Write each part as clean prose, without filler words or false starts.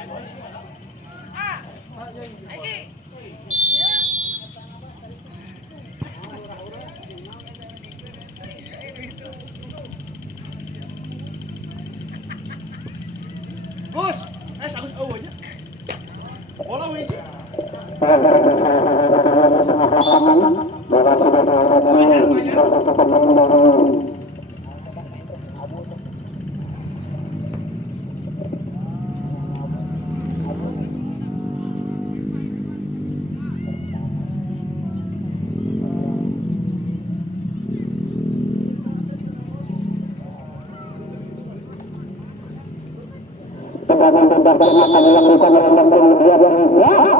Gus, Agus aja. Bola wih.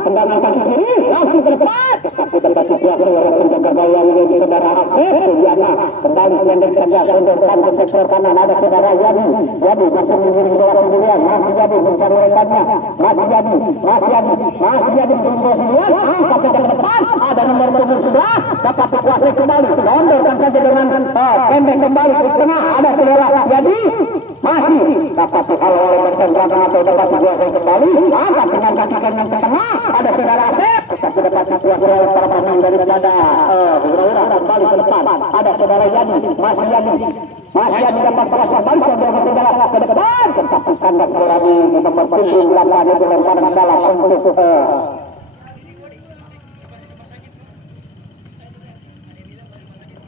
Tendangan kaki kiri langsung ke depan, tapi tempat situasi oleh penjaga gawang ini saudara Afif Suryana kembali pendek saja sondorkan ke sektor kanan ada saudara Yadi masih mengiring bola kemudian masih Yadi mencari rekannya masih Yadi tunggu sendirian angkat ke depan ada nomor punggung sebelah dapat dikuasai kembali sondorkan saja dengan pendek kembali ke tengah ada saudara Yadi masih dapat dihalau oleh bersenjata atau dapat dikuasai kembali angkat dengan kaki kanan ke tengah ada saudara Asep tetapi dapat dikuasai oleh para pemain daripada Hura-Hura kembali ke depan ada saudara Yadi masih Yadi dapat berasa balik sondorkan saudara ke depan tetapi kandas lagi di nomor punggung 8 itu lemparan ke dalam untuk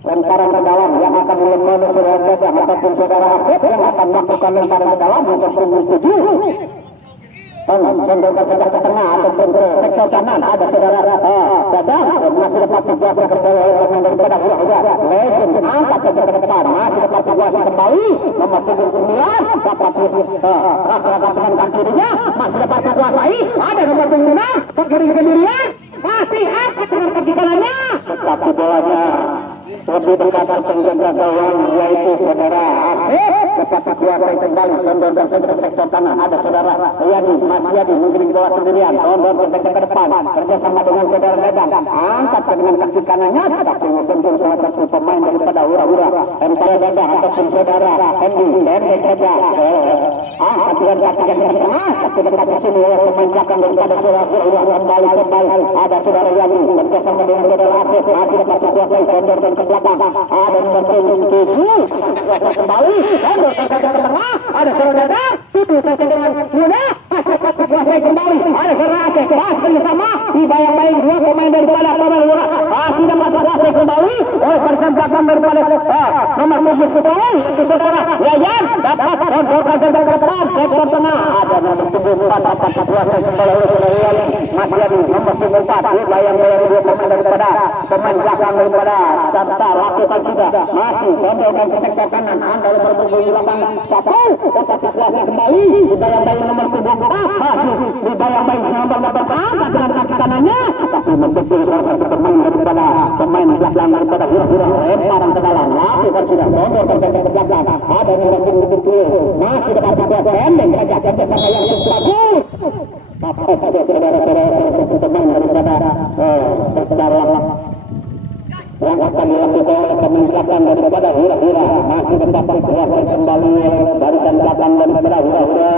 lemparan ke dalam yang akan dilempar saudara Dadang ataupun saudara Asep yang akan melakukan lemparan ke dalam untuk punggung 7 sondorkan saja ke tengah ataupun ke sektor kanan ada saudara Dadang masih dapat dikuasai kembali oleh pemain daripada Hura-Hura Legend angkat ke depan masih dapat dikuasai kembali nomor punggung 9 dapat rasakan dengan kaki kirinya masih dapat dikuasai ada nomor punggung 6 ke kiri sendirian masih angkat dengan kaki kanannya tetapi bolanya lebih dekat penjaga gawang yaitu saudara Asif dapat dikuasai kembali sondorkan saja ke sektor kanan ada saudara Yadi masih Yadi menggiring bola sendirian sondorkan saja ke depan kerjasama dengan saudara Dadang angkat dengan kaki kanannya tapi mungkin salah satu pemain daripada Hura-Hura antara Dadang ataupun saudara Hendi pendek saja angkat dengan kaki yang ke tengah tapi dekat di sini oleh pemain belakang daripada saudara Hura-Hura kembali ada saudara Yadi kerjasama dengan saudara Asif masih dapat dikuasai sondorkan ke belakang ada nomor punggung 7 kembali sondorkan saja ke tengah ada saudara Dadang tutup saja dengan mudah masih dapat dikuasai kembali ada saudara Asif bersama dibayang-bayang dua pemain daripada Hura-Hura masih dapat dikuasai kembali oleh barisan belakang daripada nomor punggung 10 itu saudara Yayan dapat sondorkan saja ke depan sektor tengah ada nomor punggung 4 dapat dikuasai kembali oleh saudara Yayan masih ada nomor punggung 4 dibayang-bayang dua pemain daripada pemain belakang daripada Santa lakukan sudah masih sondorkan ke sektor kanan anda nomor punggung 8 satu dapat dikuasai kembali dibayang-bayang nomor punggung 4 masih dibayang-bayang nomor 8 dengan kaki kanannya tapi membetul salah satu pemain daripada pemain belakang daripada Hura-Hura lemparan ke dalam lakukan sudah sondorkan ke belakang ada nomor punggung 10 masih dapat dikuasai pendek saja kerjasama yang cukup bagus apa saja saudara-saudara pemain daripada saudara yang akan dilakukan oleh pemain belakang daripada Hura-Hura masih mendapat dikuasai kembali barisan belakang daripada Hura-Hura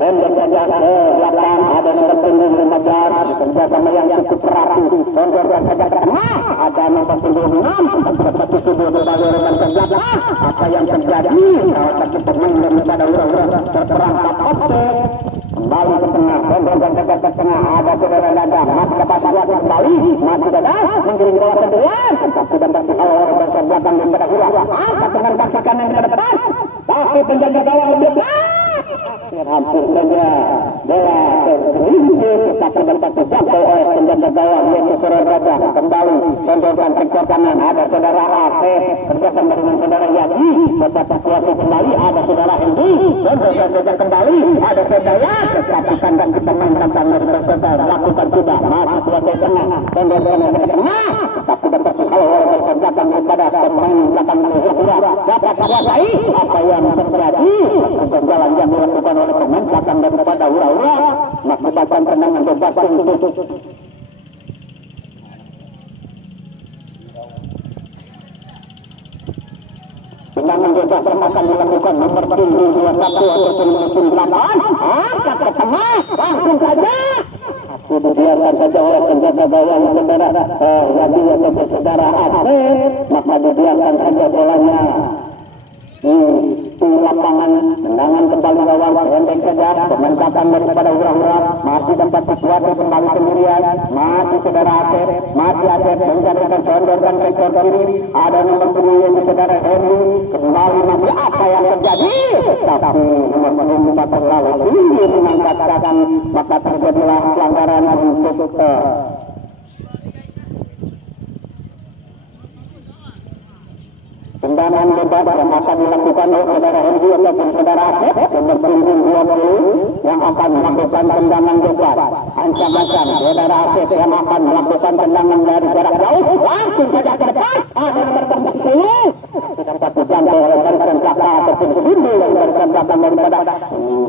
pendek saja ke belakang ada nomor punggung 15 kerjasama yang cukup rapi sondorkan saja ke tengah ada nomor punggung 6 dapat dituduh kembali rekan ke belakang apa yang terjadi salah satu pemain daripada Hura-Hura terperangkap otot kembali ke tengah sondorkan saja ke tengah ada saudara Dadang masih dapat dikuasai kembali masih Dadang menggiring bola sendirian tetapi dapat dihalau oleh barisan belakang daripada Hura-Hura angkat dengan kaki kanan ke depan tapi penjaga gawang lebih hampir saja bola tergelincir tetapi dapat dijangkau oleh penjaga gawang yaitu saudara Dadang kembali sondorkan sektor kanan ada saudara Asep kerjasama dengan saudara Yadi dapat dikuasai kembali ada saudara Hendi sondorkan saja kembali ada saudara katakan dan kita menentang dari saudara lakukan sudah masih kuasai tengah sondorkan ke tengah tetapi dapat dihalau oleh barisan belakang daripada pemain belakang Hura-Hura dapat dikuasai apa yang terjadi jalan yang dilakukan oleh pemain belakang daripada Hura-Hura mengakibatkan tendangan bebas untuk tendangan bebas yang akan dilakukan nomor punggung 21 ataupun musim 8. Angkat ke tengah, langsung saja. Dibiarkan saja oleh penjaga gawang saudara Yadi ataupun saudara Asep, maka dibiarkan saja bolanya di lapangan. Tendangan kembali gawang pendek saja, pementakan daripada hura-hura masih tempat sesuatu kembali sendirian, masih saudara Asep, masih Asep mencarikan sondorkan rekor kiri, ada nomor 2 yang saudara Henry, kembali masih apa yang terjadi, tapi nomor 4 terlalu tinggi mengangkat kaki, maka terjadilah pelanggaran untuk tendangan bebas yang akan dilakukan oleh saudara Henry ataupun saudara Asep nomor punggung 20 yang akan melakukan tendangan bebas. Ancam-ancam saudara Asep yang akan melakukan tendangan dari jarak jauh, langsung saja ke depan. Ada nomor 10 dapat dijangkau oleh barisan belakang ataupun Hindu yang barisan belakang daripada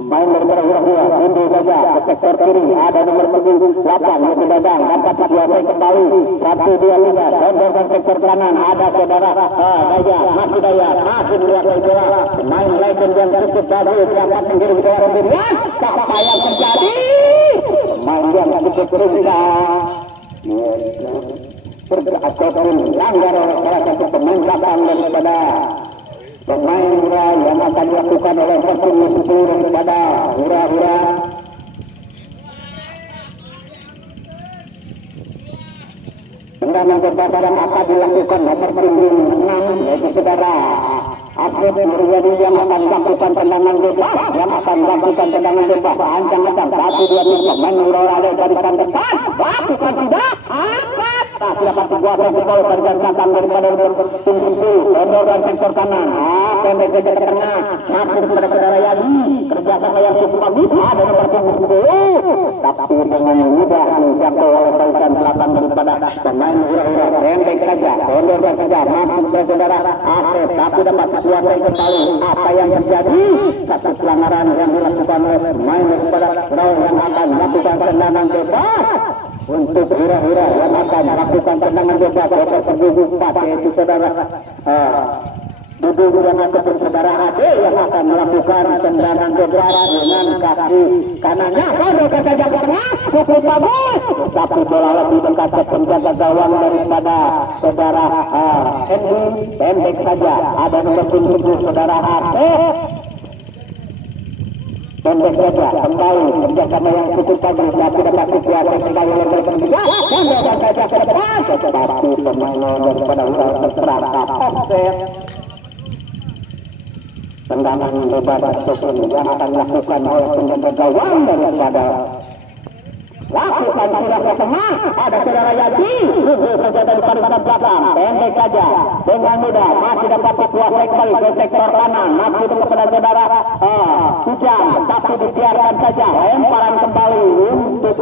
main daripada hura-hura. Hindu saja ke sektor kiri, ada nomor punggung 8 yang Dadang dapat dikuasai kembali 1-2-3 sondorkan sektor kanan, ada saudara Daya masih Daya masih menguasai bola, main legend yang cukup bagus dapat mengirim bola sendirian. Apa yang terjadi? Main yang cukup rendah ataupun langgar oleh salah satu pemain belakang daripada pemain hura yang akan dilakukan oleh Persib 10 daripada hura-hura. Tendangan bebas yang akan dilakukan nomor punggung 6 yaitu saudara Asep Muryadi yang akan melakukan tendangan bebas, ancang-ancang 1-2 pemain hura-hura ada dari depan, lakukan tidak, angkat. Silakan dikuasai kembali barisan belakang daripada sondorkan sektor kanan, pendek ke tengah, masuk kepada saudara Yadi, kerjasama yang cukup bagus, ada nomor punggung 10, tapi dengan mudah dijangkau oleh barisan belakang daripada pemain hura-hura. Pendek saja, sondorkan saja, masuk ke saudara Asep, tapi dapat dikuasai kembali. Apa yang terjadi? Satu pelanggaran yang dilakukan oleh pemain daripada Raul yang akan melakukan tendangan bebas. Untuk hura-hura yang akan melakukan tendangan bebas nomor punggung 4 yaitu saudara Dudu yang ataupun saudara Ade yang akan melakukan tendangan bebas dengan kaki kanannya. Sondorkan saja karena cukup bagus, tapi bola lebih dekat ke penjaga gawang daripada saudara Henry. Pendek saja, ada nomor 7 saudara Ade. Pendek saja, kembali kerjasama yang cukup bagus, tapi dapat dikuasai kembali oleh mereka juga. Sondorkan saja ke depan, tetapi pemain daripada hura terserah offset. Tendangan bebas ataupun yang akan dilakukan oleh penjaga gawang daripada lakukan sudah ke tengah, ada saudara Yadi saja dari barisan belakang, pendek saja dengan mudah masih dapat dikuasai kembali ke sektor kanan, masih kepada saudara Ujang, tapi dibiarkan saja lemparan kembali untuk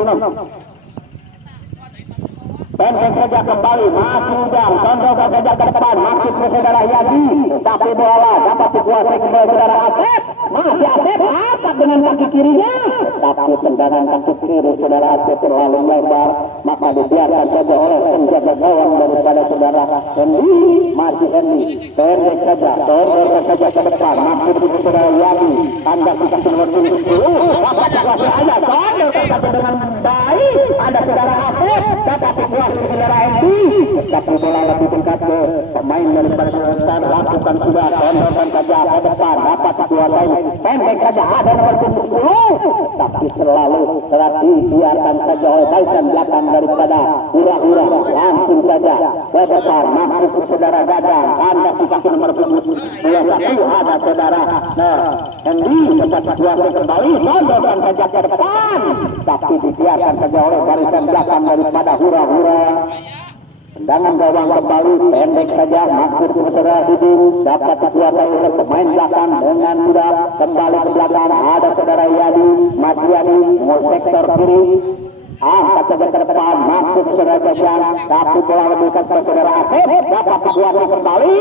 pendek saja kembali, masih Ujang, sondorkan saja ke depan, masih ke saudara Yadi, tapi bola dapat dikuasai kembali saudara Asep, masih Asep angkat dengan kaki kirinya, tapi tendangan kaki kiri saudara Asep terlalu lebar, maka dibiarkan saja oleh penjaga gawang daripada saudara Henry, masih Henry, pendek saja, sondorkan saja ke depan, masih ke saudara Yadi, tanda kita nomor 10, dapat dikuasai aja, sondorkan saja dengan baik, ada saudara Asep, dapat dikuasai saudara Henry, tapi bola lebih dekat ke pemain daripada saudara, lakukan sudah, sondorkan saja ke depan, dapat dikuasai, pendek saja, ada nomor 10, tapi selalu dibiarkan saja oleh barisan belakang daripada hura-hura, langsung saja ke depan, masuk ke saudara Dadang, tanda kaki nomor 21, ada saudara Henry, dapat dikuasai kembali, sondorkan saja ke depan, tapi dibiarkan saja oleh barisan belakang daripada hura-hura. Tendangan gawang kembali, pendek saja, masuk ke saudara Hidung, dapat dikuasai oleh pemain belakang dengan mudah, kembali ke belakang, ada saudara Yadi, Mas Yadi, mau sektor kiri, angkat saja ke depan, masuk ke saudara Jajan, tapi bola lebih ke saudara Asep, dapat dikuasai kembali,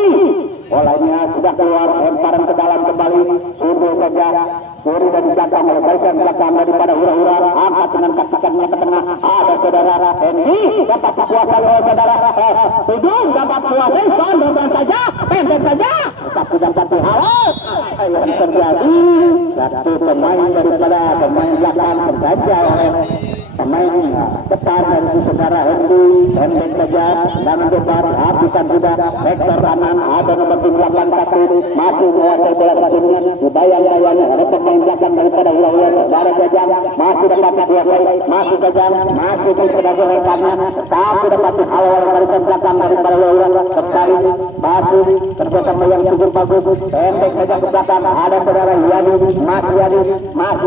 bolanya sudah keluar, lemparan ke dalam kembali, sundur saja, Suri dan dijangkau oleh barisan belakang daripada hura-hura, angkat dengan kaki kakinya ke tengah, ada saudara Henry, dapat dikuasai oleh saudara Hidung, dapat dikuasai, sondorkan saja, pendek saja, tapi dapat dihalau. Yang terjadi satu pemain daripada pemain belakang terganjal oleh pemain depan dari saudara Hendy saja dan mencoba habiskan juga sektor kanan ada nomor 8 kaki masih menguasai bola sebelumnya dibayang-bayang oleh pemain belakang daripada Hura-Hura saudara Jajang masih dapat dikuasai masih Jajang masih sebagai kanan tapi dapat dihalau oleh barisan belakang daripada Hura-Hura kembali masih kerjasama yang cukup bagus pendek saja ke belakang ada saudara Yani masih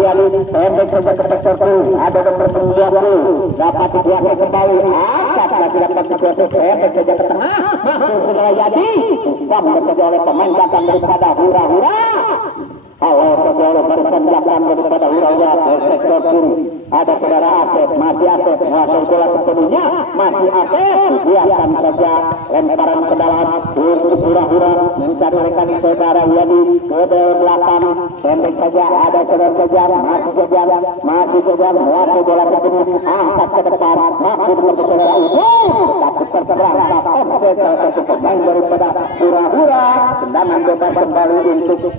Yani pendek saja ke sektor kiri ada nomor 20 dapat dikuasai kembali angkat lagi dapat dikuasai pendek saja ke tengah masuk saudara Yani bisa bekerja oleh pemain belakang daripada Hura-Hura. Kalau saudara barisan belakang daripada Hura-Hura sektor kiri ada saudara Asep masih Asep menguasai bola sepenuhnya masih Asep biarkan saja lemparan ke dalam untuk Hura-Hura mencari rekan saudara Yani ke belakang pendek saja ada saudara Kejar masih Kejar menguasai bola sepenuhnya angkat ke depan masih dengan saudara itu tapi terserang tapi salah satu pemain daripada Hura-Hura tendangan bebas kembali untuk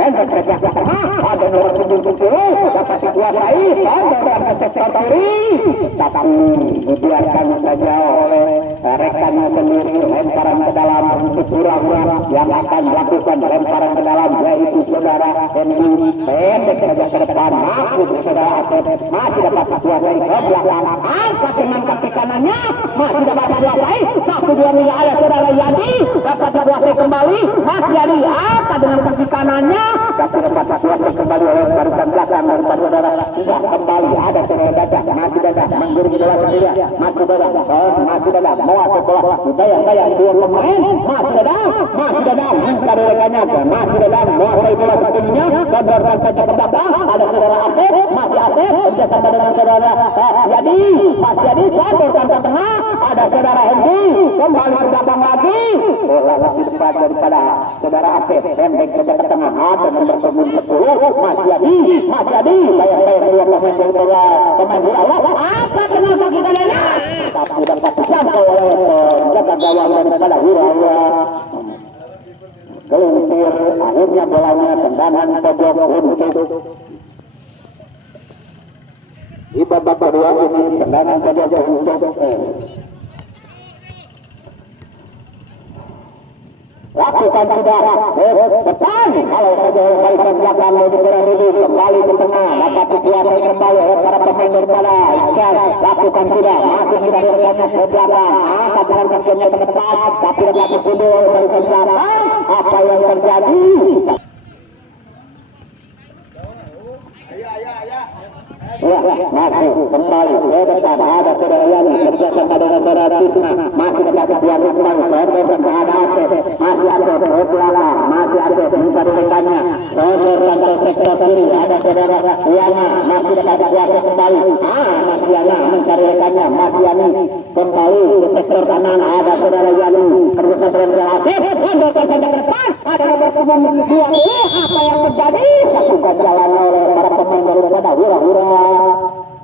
pendek saja ke tengah ada nomor 7 dapat dikuasai dan ke sektor kiri tapi dibiarkan saja oleh rekannya sendiri lemparan ke dalam untuk Hura-Hura yang akan melakukan lemparan ke dalam yaitu saudara Hendy pendek saja ke depan masuk saudara Asep masih dapat dikuasai ke belakang angkat dengan kaki kanannya masih dapat dikuasai 1-2 ada saudara Yani dapat dikuasai kembali masih Yani angkat dengan kaki kanannya tapi dapat dikuasai kembali oleh barisan belakang daripada saudara tidak kembali ada saudara Dadah masih Dadah menggiring bola sendiri masih Dadah menguasai bola bayang-bayang dua pemain masih Dadah mencari rekannya masih Dadah menguasai bola sebelumnya dan berkan saja ke belakang ada saudara Asep masih Asep bersama dengan saudara Yani masih Yani satu ke tengah ada saudara Hendy kembali ke belakang lagi bola di depan daripada saudara Asep pendek saja ke tengah ada nomor 10 masih Yani bayang-bayang dua pemain daripada pemain Hura-Hura apa dengan kaki kanannya tapi dapat dijangkau oleh jaga gawang daripada Hura-Hura kelintir akhirnya bolanya tendangan pojok untuk di babak kedua ini tendangan pojok untuk lakukan sudah depan kalau saja barisan belakang kembali ke tengah dapat dikuasai kembali oleh para pemain daripada Iskar lakukan sudah masih tidak rekannya ke belakang angkat dengan kakinya ke depan tapi dapat dikundur oleh barisan belakang apa yang terjadi masih kembali ke depan ada saudara Yani bersama dengan saudara Tisna masih dapat dikuasai kembali ada Asep masih Asep ke belakang masih Asep mencari rekannya ke sektor kiri ada saudara Yani masih dapat dikuasai kembali masih Yani mencari rekannya masih Yani kembali ke sektor kanan ada saudara Yani bersama dengan Asep mendorong saja ke depan ada nomor 20 apa yang terjadi satu jalan oleh para pemain daripada Hura-Hura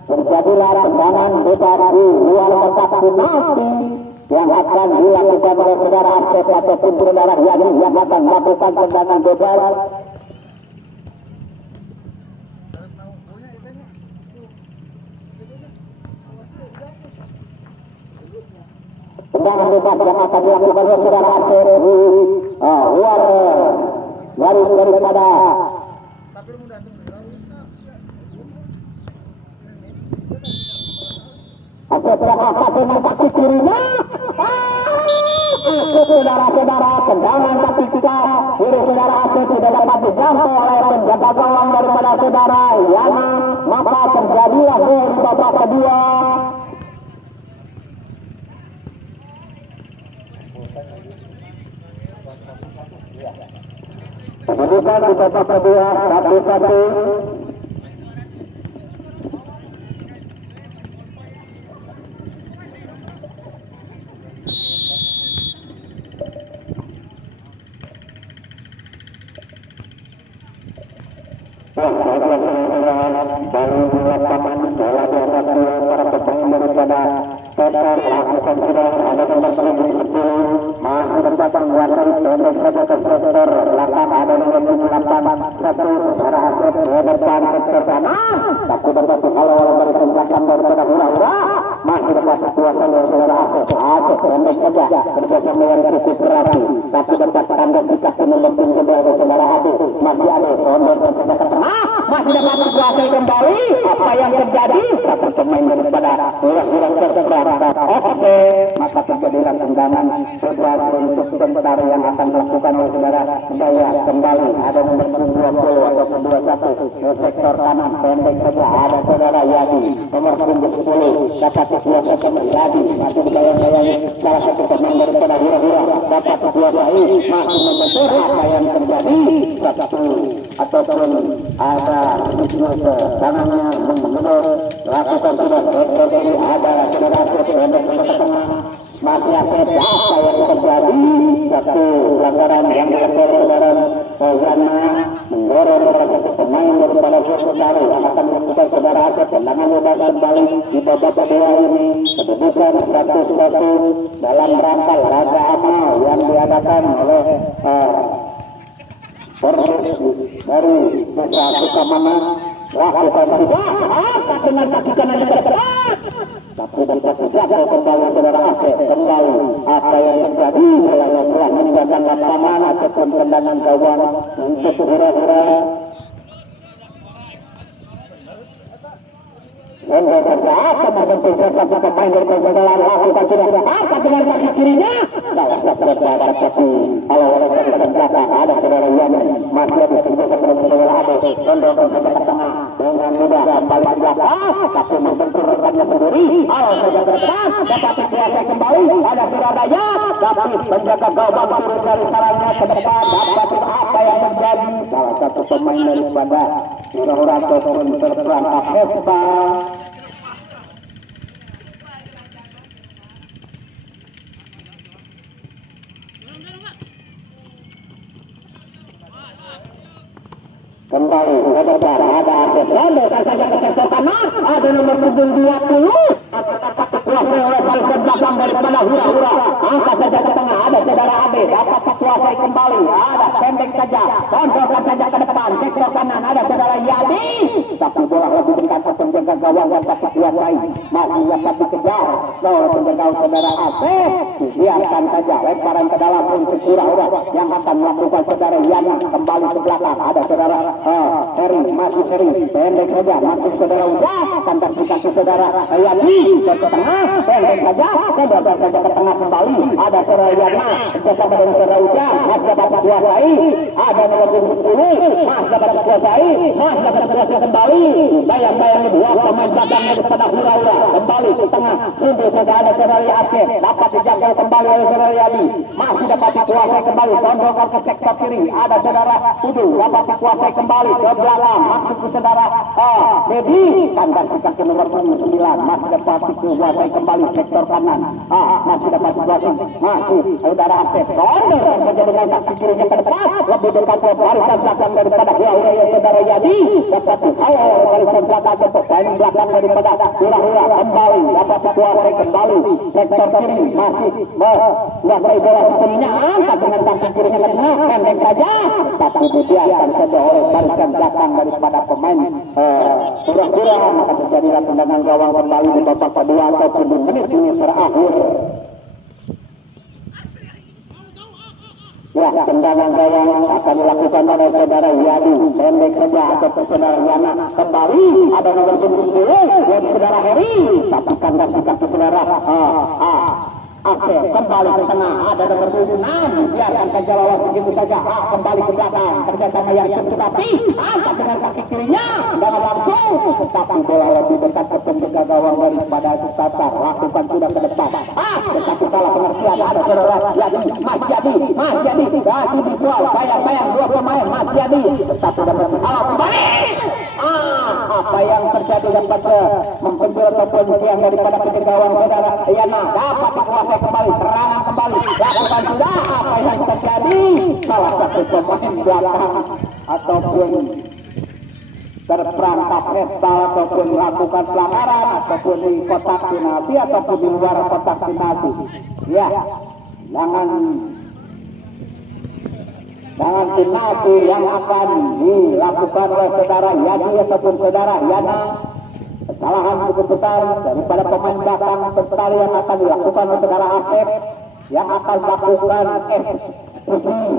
terjadilah tendangan bebas di luar kotak penalti yang akan dilakukan oleh saudara Asep ataupun saudara Yani yang akan melakukan tendangan bebas. Tendangan bebas yang akan dilakukan oleh saudara Asep di luar garis daripada Asep berangkat dengan kaki kirinya saudara-saudara tendangan kaki kita kiri saudara Asep tidak dapat dijangkau oleh penjaga gawang daripada saudara Yani maka terjadilah gol babak kedua. Kemudian di babak kedua 1-1 Terima lakukan sudah ada nomor 10 masih dapat menguasai pendek saja ke sektor belakang ada nomor 78 satu arah hasil ke depan sektor kanan tapi dapat kalau barisan belakang daripada hura-hura masih dapat kuasa oleh saudara Aceh pendek saja bersama yang cukup berarti tapi dapat tanda dikasih nomor 7 dari saudara Aceh masih ada pondok saja ke tengah masih dapat kuasai kembali apa yang terjadi satu pemain daripada hura-hura terberata. Oke, maka terjadilah tendangan bebas untuk sebentar yang akan dilakukan oleh saudara Daya kembali ada nomor 20 atau 21 sektor kanan pendek saja ada saudara Yadi nomor 10 dapat dikuasai Yadi masih dibayang-bayangi salah satu pemain daripada hura-hura dapat dikuasai masih membentur apa yang terjadi satu ataupun ada tangannya mengendur lakukan sudah terjadi ada saudara pendek ke tengah masih ada apa yang terjadi satu pelanggaran yang dilakukan saudara Yana mendorong salah satu pemain daripada saudara yang akan melakukan saudara Aceh tendangan bebas kembali di babak kedua ini kedudukan 1-1 dalam rangka laga amal yang diadakan oleh dari Nusa Kamana lakukan sudah dengan kaki kanan yang tepat tapi dapat terjadi kembali saudara Aceh kembali apa yang terjadi telah meninggalkan lapangan ataupun tendangan gawang untuk hura-hura dan saja membentuk satu pemain dari saudara lakukan sudah apa dengan kaki kirinya salah satu saudara tapi kalau ada belakang ada saudara Yana masih ada saudara Ade mendorong ke tengah dengan mudah kembali ke belakang tapi membentur rekannya sendiri kalau saudara depan dapat dikuasai kembali ada saudara Daya tapi penjaga gawang turun dari sarangnya ke depan dapat apa yang terjadi salah satu pemain daripada hura-hura ataupun terperangkap hebat kembali ke depan ada Aceh London saja ke sektor kanan ada nomor 20 dapat dikuasai oleh barisan belakang daripada hura-hura angkat saja ke tengah ada saudara Ade dapat dikuasai kembali ada pendek saja kontrolkan saja ke depan sektor kanan ada saudara Yadi tapi bola lebih dekat ke penjaga gawang dapat dikuasai masih dapat dikejar oleh penjaga saudara Aceh biarkan saja lemparan ke dalam untuk hura-hura yang akan melakukan saudara Yana kembali ke belakang ada saudara Heri masih Heri pendek saja masih saudara Ujah kantor dikasih saudara Yadi ke tengah pendek saja saudara saja ke tengah kembali ada saudara Yana bersama dengan saudara Ujah masih dapat dikuasai ada nomor 10 masih dapat dikuasai masih dapat dikuasai kembali bayang-bayang dua pemain belakang daripada hura-hura kembali ke tengah sudut saja ada saudara Aceh dapat dijangkau kembali oleh saudara Yadi masih dapat dikuasai kembali kontrolkan ke sektor kiri ada saudara Udu dapat dikuasai kembali ke belakang masuk ke saudara Dedi tanda kaki nomor 9 masih dapat dikuasai kembali sektor kanan masih dapat dikuasai masih saudara Aceh kontrol saja dengan kaki kirinya ke depan lebih dekat ke barisan belakang daripada hura-hura yang saudara Yadi dapat dikawal oleh barisan belakang ke pemain belakang daripada hura-hura kembali dapat dikuasai kembali sektor kiri masih menguasai bola sebelumnya angkat dengan kaki kirinya ke tengah pendek saja tapi dibiarkan saja oleh barisan belakang daripada pemain hura-hura maka terjadilah tendangan gawang kembali di babak kedua ataupun di menit-menit terakhir. Ya, tendangan gawang akan dilakukan oleh saudara Yadi pendek saja atau saudara Yana kembali ada nomor 10 yang saudara Heri tapi kandas kaki saudara Aceh kembali ke tengah ada nomor 6 biarkan saja lawan begitu saja kembali ke belakang kerjasama yang tetapi angkat dengan kaki kirinya dengan langsung tetapi bola lebih dekat ke penjaga gawang daripada Susatar lakukan sudah ke depan tetapi salah pengertian ada saudara Yadi Mas Yadi kasih dibuat bayang-bayang dua pemain Mas Yadi tetapi dapat kembali apa yang terjadi dapat membentur ataupun yang daripada penjaga gawang saudara Yana dapat dikuasai kembali serangan kembali lakukan sudah apa yang terjadi salah satu pemain belakang ataupun terperangkap pesta ataupun melakukan pelanggaran ataupun di kotak penalti ataupun di luar kotak penalti. Ya, jangan penalti yang akan dilakukan oleh saudara Yadi ataupun saudara Yana. Kesalahan cukup besar daripada pemain belakang sebentar yang akan dilakukan oleh saudara Asep, yang akan melakukan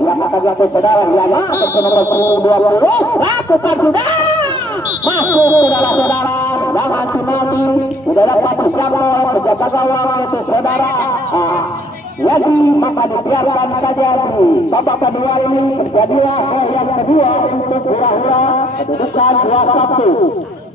yang akan dilakukan saudara Yana ataupun nomor 20 lakukan sudah masuk saudara-saudara, jangan penalti sudah dapat dijangkau penjaga gawang itu saudara. Jadi maka dibiarkan saja di babak kedua ini terjadilah yang kedua untuk hura-hura kedudukan 2-1.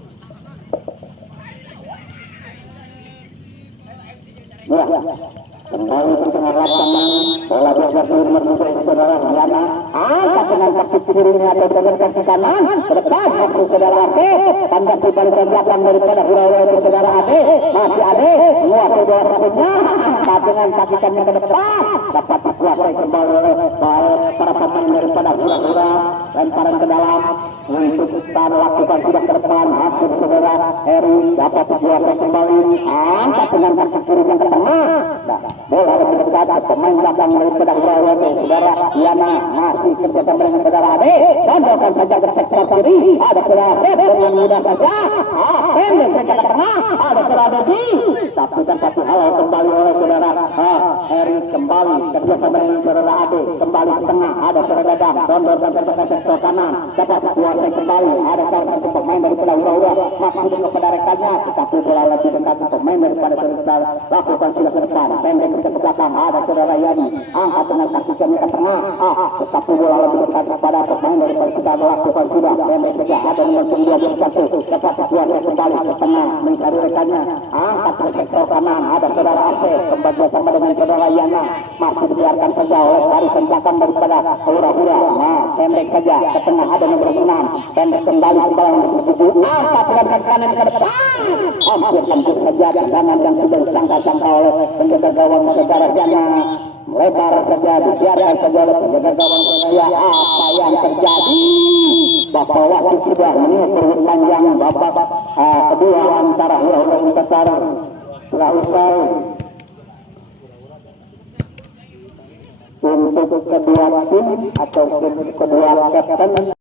Kembali pertengahan lapangan bola belajar dari nomor 2 saudara Yana, angkat dengan kaki kirinya atau dengan kaki kanan ke depan masuk saudara Ade, tanda barisan belakang daripada hura-hura itu saudara Ade, masih Ade menguasai bola satunya, angkat dengan kaki kanan ke depan dapat dikuasai kembali oleh para pemain daripada hura-hura, lemparan ke dalam untuk kita lakukan sudah ke depan masuk saudara Eri dapat dikuasai kembali, angkat dengan kaki kirinya ke tengah. Bola lebih dekat pemain belakang daripada hura-hura saudara Yana, masih kerjasama dengan saudara Ade, tonjolkan saja ke sektor kiri, ada saudara Ade dengan mudah saja, pendek saja ke tengah, ada saudara Dedi, tapi kan satu hal kembali oleh saudara Eri kembali kerjasama dengan saudara Ade, kembali ke tengah, ada saudara Dadang, tonjolkan saja ke sektor kanan, dapat dikuasai kembali, ada salah satu pemain daripada hura-hura masuk kepada rekannya, tetapi bola lebih dekat pemain daripada saudara lakukan sudah ke depan, pendek ke belakang, ada saudara Yani, angkat dengan kaki kiri ke tengah, tetapi bola lebih dekat kepada pemain daripada kita melakukan sudah, pendek saja, ada nomor 21, dapat dikuasai kembali ke tengah, mencari rekannya, angkat ke sektor kanan, ada saudara Aceh, kembali bersama dengan saudara Yana, masih dibiarkan saja oleh barisan belakang daripada hura-hura, pendek saja, ke tengah ada nomor 6, pendek kembali nomor 7, angkat dengan kaki kanan ke depan, hampir saja tendangan yang sudah disangka-sangka oleh penjaga gawang saudara Yana, lebar saja, dibiarkan saja oleh penjaga gawang saudara. Apa yang terjadi? Bapak waktu sudah mengukur panjang babak kedua antara hura-hura Makassar telah usai. Untuk kedua tim atau kedua kapten